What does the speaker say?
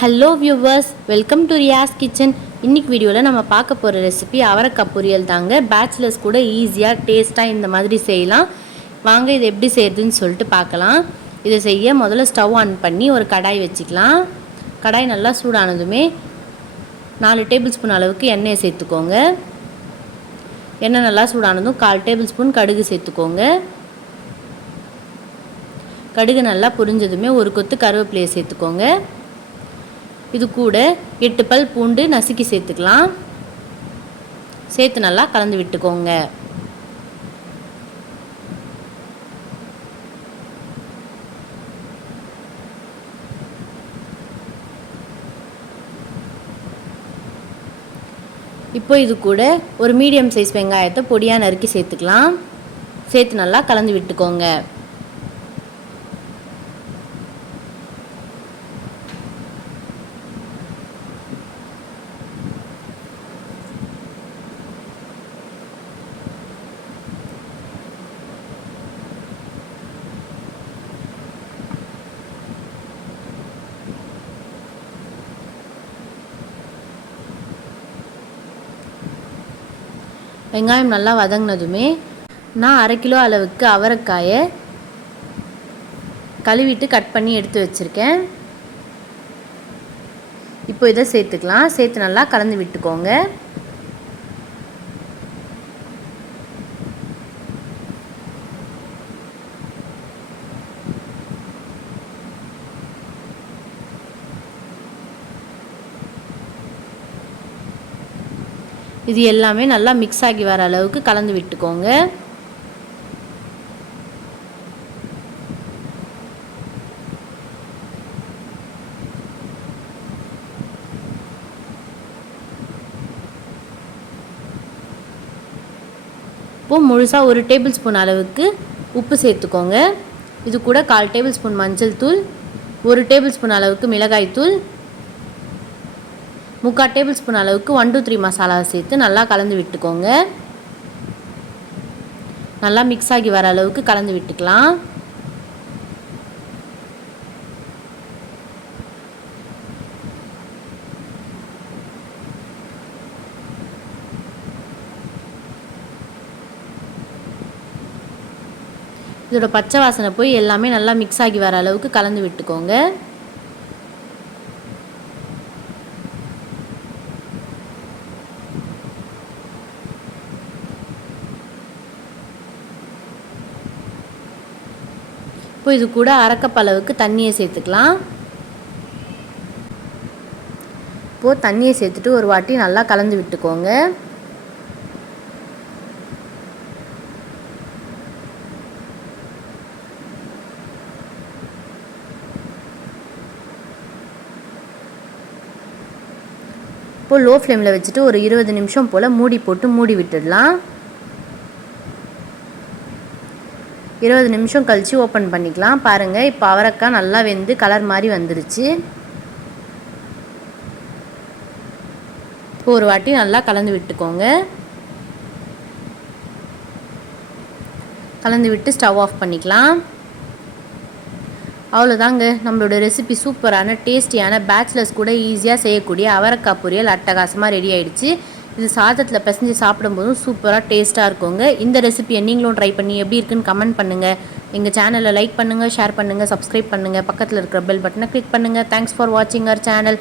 Hello viewers welcome to Riyas kitchen இன்னைக்கு வீடியோவில் நம்ம பார்க்க போகிற ரெசிபி அவரக்காய் பொரியல் தாங்க. பேச்சுலர்ஸ் கூட ஈஸியாக டேஸ்ட்டாக இந்த மாதிரி செய்யலாம். வாங்க இது எப்படி செய்யறதுன்னு சொல்லிட்டு பார்க்கலாம். இதை செய்ய முதல்ல ஸ்டவ் ஆன் பண்ணி ஒரு கடாய் வச்சுக்கலாம். கடாய் நல்லா சூடானதுமே நாலு டேபிள் ஸ்பூன் அளவுக்கு எண்ணெயை சேர்த்துக்கோங்க. எண்ணெய் நல்லா சூடானதும் கால் டேபிள் ஸ்பூன் கடுகு சேர்த்துக்கோங்க. கடுகு நல்லா புரிஞ்சதுமே ஒரு கொத்து கருவேப்பிலையை சேர்த்துக்கோங்க. இது கூட எட்டு பல் பூண்டு நசுக்கி சேர்த்துக்கலாம். சேர்த்து நல்லா கலந்து விட்டுக்கோங்க. இப்போ இது கூட ஒரு மீடியம் சைஸ் வெங்காயத்தை பொடியாக நறுக்கி சேர்த்துக்கலாம். சேர்த்து நல்லா கலந்து விட்டுக்கோங்க. வெங்காயம் நல்லா வதங்கினதுமே நான் அரை கிலோ அளவுக்கு அவரைக்காயை கழுவிட்டு கட் பண்ணி எடுத்து வச்சுருக்கேன். இப்போ இதை சேர்த்துக்கலாம். சேர்த்து நல்லா கலந்து விட்டுக்கோங்க. இது எல்லாமே நல்லா மிக்ஸ் ஆகி வர அளவுக்கு கலந்து விட்டுக்கோங்க. இப்போ முழுசாக ஒரு டேபிள் ஸ்பூன் அளவுக்கு உப்பு சேர்த்துக்கோங்க. இது கூட கால் டேபிள் ஸ்பூன் மஞ்சள் தூள் ஒரு டேபிள் ஸ்பூன் அளவுக்கு மிளகாய் தூள் முக்கால் டேபிள் ஸ்பூன் அளவுக்கு ஒன் டூ த்ரீ மசாலா சேர்த்து நல்லா கலந்து விட்டுக்கோங்க. நல்லா மிக்ஸ் ஆகி வர அளவுக்கு கலந்து விட்டுக்கலாம். இதோட பச்சை வாசனை போய் எல்லாமே நல்லா மிக்ஸ் ஆகி வர அளவுக்கு கலந்து விட்டுக்கோங்க. இப்போ இது கூட அரைக்கப்பளவுக்கு தண்ணியை சேர்த்துக்கலாம். இப்போது தண்ணியை சேர்த்துட்டு ஒரு வாட்டி நல்லா கலந்து விட்டுக்கோங்க. இப்போது லோ ஃப்ளேமில் வச்சுட்டு ஒரு இருபது நிமிஷம் போல் மூடி போட்டு மூடி விட்டுடலாம். இருபது நிமிஷம் கழித்து ஓப்பன் பண்ணிக்கலாம். பாருங்கள் இப்போ அவரைக்காய் நல்லா வெந்து கலர் மாதிரி வந்துருச்சு. இப்போ ஒரு வாட்டி நல்லா கலந்து விட்டுக்கோங்க. கலந்து விட்டு ஸ்டவ் ஆஃப் பண்ணிக்கலாம். அவ்வளோதாங்க நம்மளோட ரெசிபி சூப்பரான டேஸ்டியான பேச்சுலர்ஸ் கூட ஈஸியாக செய்யக்கூடிய அவரக்காய் பொரியல் அட்டகாசமாக ரெடி ஆயிடுச்சு. இது சாதத்தில் பிசைஞ்சு சாப்பிடும்போதும் சூப்பராக டேஸ்ட்டாக இருக்குங்க. இந்த ரெசிபியை நீங்களும் ட்ரை பண்ணி எப்படி இருக்குன்னு கமெண்ட் பண்ணுங்கள் எங்கள் சேனலை லைக் பண்ணுங்கள் ஷேர் பண்ணுங்கள் சப்ஸ்கிரைப் பண்ணுங்கள் பக்கத்தில் இருக்கிற பெல் பட்டனை கிளிக் பண்ணுங்கள் தேங்க்ஸ் ஃபார் வாட்சிங் அவர் சேனல்